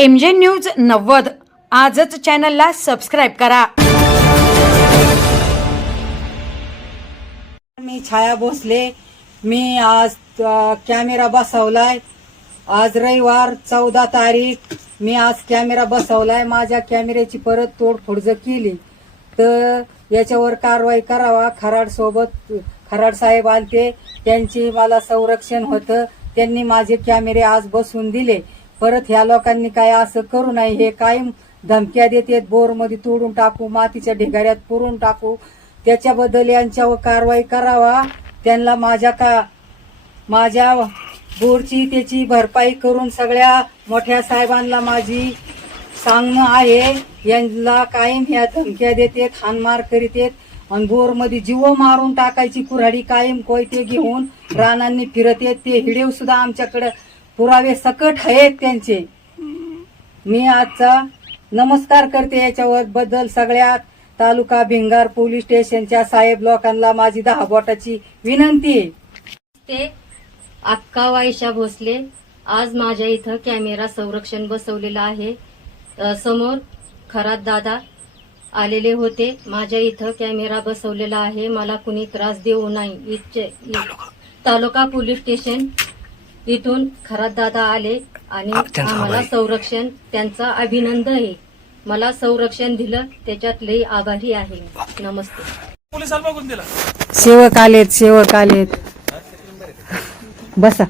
MJ news 90 आजच चॅनलला subscribe करा। मी छाया भोसले। मी आज कॅमेरा बसवलाय। आज रविवार 14 तारीख। मी आज कॅमेरा बसवलाय। माझ्या कॅमेऱ्याची परत तोडफोड जर केली तर याच्यावर कारवाई करावा। खराड साहेब आलते, त्यांची मला संरक्षण होतं, त्यांनी माझे कॅमेरे आज बसवून दिले। परत ह्या लोकांनी काय असं करू नये, हे कायम धमक्या देतात, बोरमध्ये तोडून टाकू, मातीच्या ढिगाऱ्यात पुरून टाकू, त्याच्याबद्दल यांच्यावर कारवाई करावा। त्यांना माझ्या बोरची त्याची भरपाई करून सगळ्या मोठ्या साहेबांना माझी सांगणं आहे। यांना कायम ह्या धमक्या देतात, हानमार करीत आणि बोरमध्ये जीव मारून टाकायची कुऱ्हाडी कायम कोयते घेऊन रानांनी फिरत येत। ते व्हिडिओ सुद्धा आमच्याकडे पुरावे सकट आहेत त्यांचे। मी आजचा नमस्कार करते याच्यावर बद्दल सगळ्या तालुका भिंगार पोलीस स्टेशनच्या साहेब लोकांना माझी 10 बोटाची विनंती आहे। ते अक्का वायशा भोसले। आज माझ्या इथं कॅमेरा संरक्षण बसवलेलं आहे। समोर खरात दादा आलेले होते, माझ्या इथं कॅमेरा बसवलेला आहे, मला कुणी त्रास देऊ नये। तालुका पोलीस स्टेशन इथून खरात दादा आले आणि आम्हाला संरक्षण, त्यांचा अभिनंदन आहे। मला संरक्षण दिलं त्याच्यात लई आभारी आहे। नमस्ते। सेवक आलेत बसा।